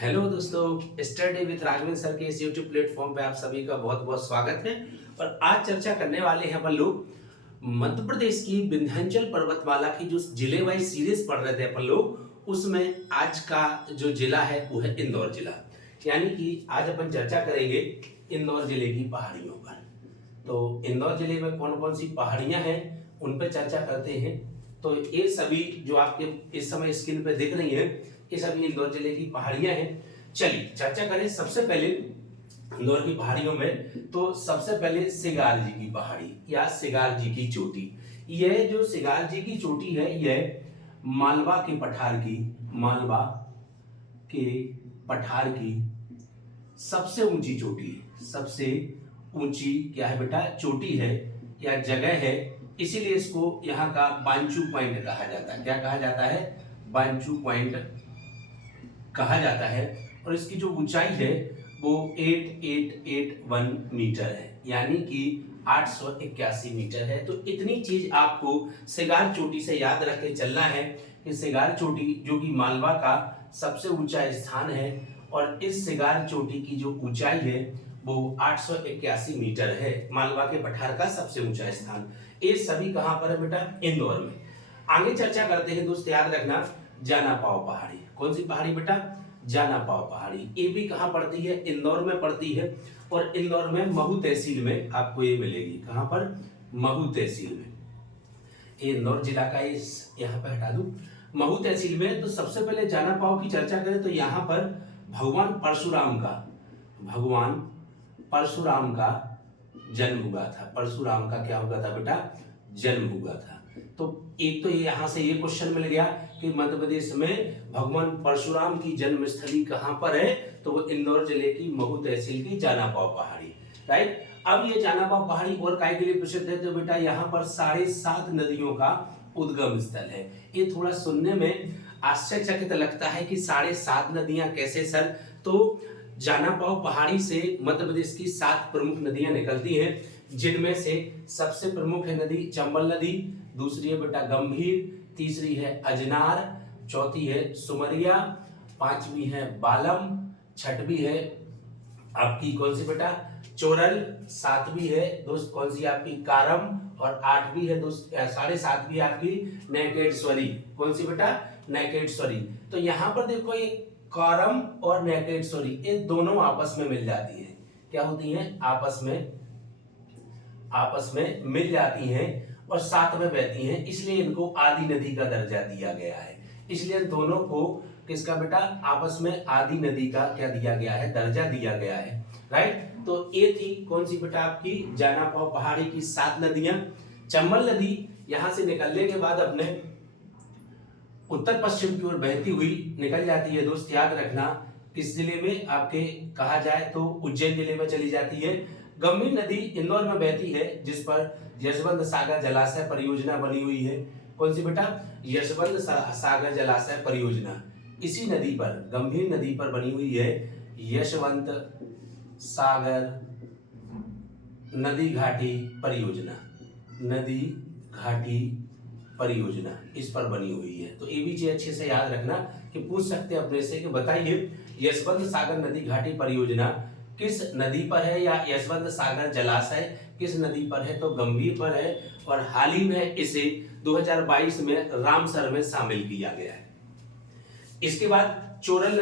Hello दोस्तों, study with Raghavendra sir के इस यूट्यूब प्लेटफॉर्म पे आप सभी का बहुत बहुत स्वागत है। और आज चर्चा करने वाले हैं अपन लोग मध्य प्रदेश की विंध्याचल पर्वतमाला की जो जिले वाइज सीरीज पढ़ रहे थे अपन लोग, उसमें आज का जो जिला है वो है इंदौर जिला। यानी कि आज अपन चर्चा करेंगे इंदौर जिले की पहाड़ियों पर। तो इंदौर जिले में कौन कौन सी पहाड़ियां हैं उन पर चर्चा करते हैं। तो ये सभी जो आपके इस समय स्क्रीन पे दिख रही हैं, ये सभी इंदौर जिले की पहाड़ियां हैं। चलिए चर्चा करें। सबसे पहले इंदौर की पहाड़ियों में तो सबसे पहले सिगार जी की पहाड़ी या सिगार जी की चोटी। यह जो सिगार जी की चोटी है, यह मालवा के पठार की सबसे ऊंची चोटी है। सबसे ऊंची क्या है बेटा? चोटी है या जगह है। इसीलिए इसको यहाँ का बांचू पॉइंट कहा जाता है। क्या कहा जाता है? बांचू पॉइंट कहा जाता है। और इसकी जो ऊंचाई है वो 8881 मीटर है, यानी कि 881 मीटर है। तो इतनी चीज आपको सिगार चोटी से याद रख के चलना है कि सिगार चोटी जो कि मालवा का सबसे ऊंचा स्थान है, और इस सिगार चोटी की जो ऊंचाई है वो 881 मीटर है। मालवा के पठार का सबसे ऊंचा स्थान। ये सभी कहां पर है बेटा? इंदौर में। आगे चर्चा करते हैं दोस्त, याद रखना जाना पाव पहाड़ी। कौन सी पहाड़ी बेटा? जाना पाव पहाड़ी। ये भी कहां पड़ती है? इंदौर में पड़ती है। और इंदौर में महू तहसील में आपको ये मिलेगी। कहां पर? महू तहसील में। ये इंदौर जिला का इस यहाँ पे हटा दूं, महू तहसील में। तो सबसे पहले जाना पाव की चर्चा करें तो यहाँ पर भगवान परशुराम का जन्म हुआ था। परशुराम का क्या हुआ था बेटा? जन्म हुआ था। तो एक तो यहाँ से ये क्वेश्चन मिल गया कि मध्य प्रदेश में भगवान परशुराम की जन्मस्थली कहां पर है? तो वो इंदौर जिले की महू तहसील की जाना पाव पहाड़ी। राइट। अब ये जाना पाव पहाड़ी और काय के लिए प्रसिद्ध है? तो बेटा यहाँ पर 7.5 नदियों का उद्गम स्थल है। ये थोड़ा सुनने में आश्चर्यचकित लगता है कि 7.5 नदियां कैसे सर? तो जाना पाव पहाड़ी से मध्य प्रदेश की 7 प्रमुख नदियां निकलती हैं, जिनमें से सबसे प्रमुख है नदी चंबल नदी, दूसरी है बेटा गंभीर, तीसरी है अजनार, चौथी है सुमरिया, पांचवी है बालम, छठवीं है आपकी कौन सी बेटा? चोरल, सातवीं है दोस्त कौन सी आपकी? कारम, और आठवीं है दोस्त 7.5वीं आपकी नैकेटस्वरी। कौन सी बेटा? नैकेटस्वरी। तो यहां पर देखो ये कारम और नैकेटस्वरी ये दोनों आपस में मिल जाती है। क्या होती हैं? आपस में मिल जाती हैं और साथ में बहती हैं, इसलिए इनको आदि नदी का दर्जा दिया गया है। इसलिए दोनों को किसका बेटा? आपस में आदि नदी का क्या दिया गया है? दर्जा दिया गया है। राइट। तो ये थी कौन सी बेटा? आपकी जाना पाव पहाड़ी की 7 नदियां। चंबल नदी यहां से निकलने के बाद अपने उत्तर पश्चिम की ओर बहती हुई निकल जाती है दोस्त। याद रखना किस जिले में? आपके कहा जाए तो उज्जैन जिले में चली जाती है। गंभीर नदी इंदौर में बहती है, जिस पर यशवंत सागर जलाशय परियोजना बनी हुई है। कौन सी बेटा? यशवंत सागर जलाशय परियोजना। इसी नदी पर, गंभीर नदी पर बनी हुई है यशवंत सागर नदी घाटी परियोजना इस पर बनी हुई है। तो ये भी चीज अच्छे से याद रखना कि पूछ सकते हैं अपने से कि बताइए यशवंत सागर नदी घाटी परियोजना किस नदी पर है, या यशवंत सागर जलाशय किस नदी पर है? तो गंभीर पर है। और हाल ही में इसे 2022 में रामसर में शामिल किया गया है। इसके बाद चोरल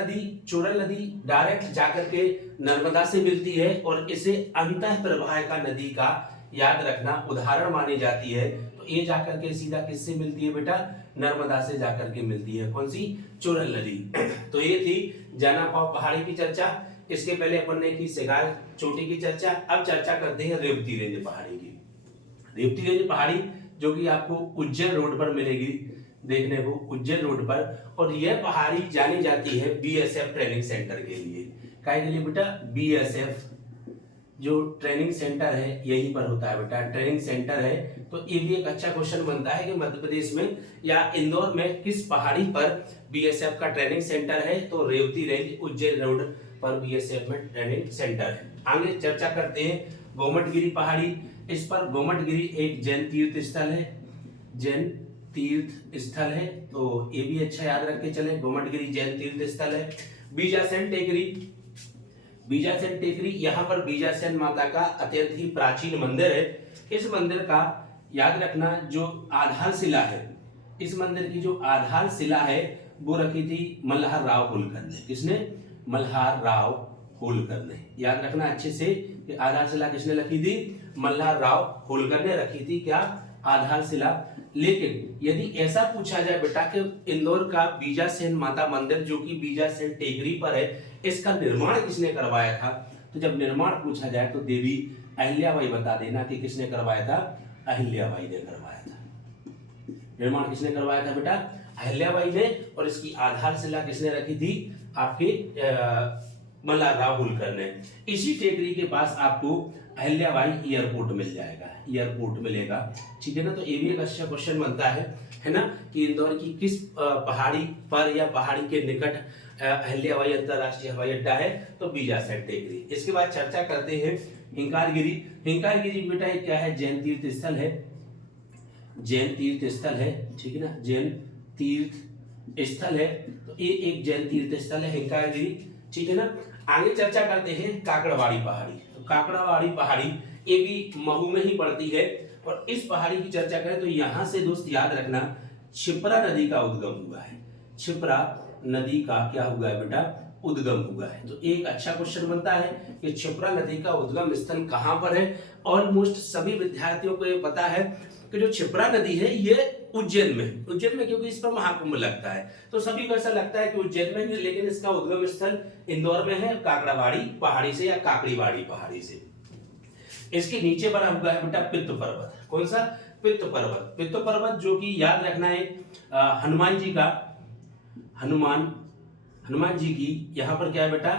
नदी डायरेक्ट जाकर के नर्मदा से मिलती है, और इसे अंतः प्रवाहिका नदी का याद रखना उदाहरण मानी जाती है। तो ये जाकर के सीधा किससे मिलती है बेटा? नर्मदा से जाकर के मिलती है। कौन सी? चोरल नदी। तो ये थी जाना पाव पहाड़ी की चर्चा। इसके पहले अपन ने की सिगार चोटी की चर्चा। अब चर्चा करते हैं रेवती रेंज पहाड़ी की। रेवती रेंज पहाड़ी जो कि आपको उज्जैन रोड पर मिलेगी देखने को, उज्जैन रोड पर। और यह पहाड़ी जानी जाती है बीएसएफ ट्रेनिंग सेंटर के लिए। काय के लिए बेटा? बीएसएफ जो ट्रेनिंग सेंटर है यहीं पर होता है बेटा, ट्रेनिंग सेंटर है। तो ये भी एक अच्छा क्वेश्चन बनता है कि मध्य प्रदेश में या इंदौर में किस पहाड़ी पर बीएसएफ का ट्रेनिंग सेंटर है? तो रेवती रेंज उज्जैन रोड पर बीएसएफ में ट्रेनिंग सेंटर है। आगे चर्चा करते हैं गोमटगिरी पहाड़ी। इस पर गोमटगिरी एक जैन तीर्थ स्थल है। तो ये भी अच्छा याद रख के चले, गोमटगिरी जैन तीर्थ स्थल है। बीजासन टेकरी, बीजासन टेकरी, यहाँ पर बीजासन माता का अत्यंत ही प्राचीन मंदिर है। इस मंदिर का याद रखना जो आधारशिला है, इस मंदिर की जो आधारशिला है वो रखी थी मल्हार राव होलकर ने। किसने? मल्हार राव होलकर ने। याद रखना अच्छे से कि आधारशिला किसने रखी थी? मल्हार राव होलकर ने रखी थी। क्या? आधारशिला। लेकिन यदि ऐसा पूछा जाए बेटा कि इंदौर का बीजासेन माता मंदिर जो कि बीजासेन टेकरी पर है, इसका निर्माण किसने करवाया था? तो जब निर्माण पूछा जाए तो देवी अहिल्याबाई बता देना कि किसने करवाया था? अहिल्याबाई ने करवाया था। निर्माण किसने करवाया था बेटा? अहिल्याबाई ने। और इसकी आधारशिला किसने रखी थी? आपके मल्हार राव होलकर ने। इसी टेकरी के पास आपको अहिल्याबाई एयरपोर्ट मिल जाएगा, एयरपोर्ट मिलेगा। ठीक है ना? तो ये भी एक अच्छा क्वेश्चन बनता है ना, कि इंदौर की किस पहाड़ी पर या पहाड़ी के निकट अहिल्याबाई अंतरराष्ट्रीय हवाई अड्डा है? तो बीजासन टेकरी। इसके बाद चर्चा करते हैं हिंकारगिरी। हिंकारगिरी बेटा ये क्या है? जैन तीर्थ स्थल है, जैन तीर्थ स्थल है। ठीक है ना? जैन तीर्थ स्थल है। तो ये एक जैन तीर्थ स्थल है हिंकारगिरी। ठीक है ना? आगे चर्चा करते हैं काकड़वाड़ी पहाड़ी। तो काकड़वाड़ी पहाड़ी ये भी महू में ही पड़ती है। और इस पहाड़ी की चर्चा करें तो यहां से दोस्त याद रखना क्षिप्रा नदी का उद्गम हुआ है। क्षिप्रा नदी का क्या हुआ है बेटा? उद्गम हुआ है। तो एक अच्छा क्वेश्चन बनता है कि क्षिप्रा नदी का उद्गम स्थल कहां पर है। ऑलमोस्ट सभी विद्यार्थियों को ये पता है कि जो क्षिप्रा नदी है ये उज्जैन में, उज्जैन में, क्योंकि इस पर महाकुंभ लगता है। तो सभी को ऐसा लगता है कि उज्जैन में है, लेकिन इसका उद्गम स्थल इंदौर में है, काकड़ावाड़ी पहाड़ी से या काकड़ीवाड़ी पहाड़ी से। इसके नीचे बना हुआ है बेटा पित्त पर्वत। कौन सा? पित्त पर्वत। पित्त पर्वत जो कि याद रखना है हनुमान जी का, हनुमान जी की यहाँ पर क्या है बेटा?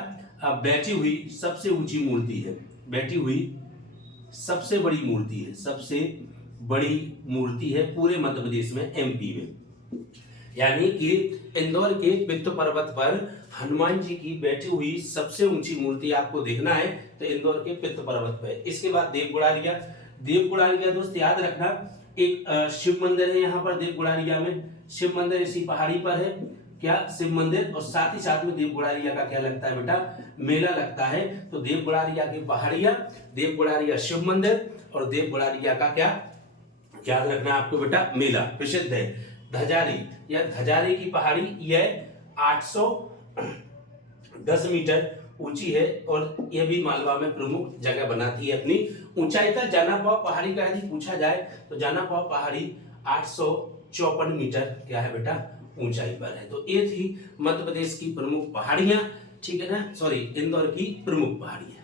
बैठी हुई सबसे ऊंची मूर्ति है, बैठी हुई सबसे बड़ी मूर्ति है, सबसे बड़ी मूर्ति है पूरे मध्य प्रदेश में, एमपी में। यानी कि इंदौर के पित्त पर्वत पर हनुमान जी की बैठी हुई सबसे ऊंची मूर्ति आपको देखना है तो इंदौर के पित्त पर्वत पर। इसके बाद देवगुड़ारिया। देवगुड़ारिया दोस्त याद रखना एक शिव मंदिर है यहाँ पर देवगुड़ारिया में। शिव मंदिर इसी पहाड़ी पर है। क्या? शिव मंदिर। और साथ ही साथ में देवगुड़ारिया का क्या लगता है बेटा? मेला लगता है। तो देवगुड़ारिया की पहाड़ियां, देवगुड़ारिया शिव मंदिर और देवगुड़ारिया का क्या याद रखना आपको बेटा? मेला प्रसिद्ध है। धजारी या धजारी की पहाड़ी यह 810 मीटर ऊंची है और यह भी मालवा में प्रमुख जगह बनाती है अपनी ऊंचाई का। जानापाव पहाड़ी का यदि पूछा जाए तो जानापाव पहाड़ी 854 मीटर क्या है बेटा? ऊंचाई पर है। तो ये थी मध्य प्रदेश की प्रमुख पहाड़ियां। ठीक है ना? सॉरी, इंदौर की प्रमुख पहाड़ियां।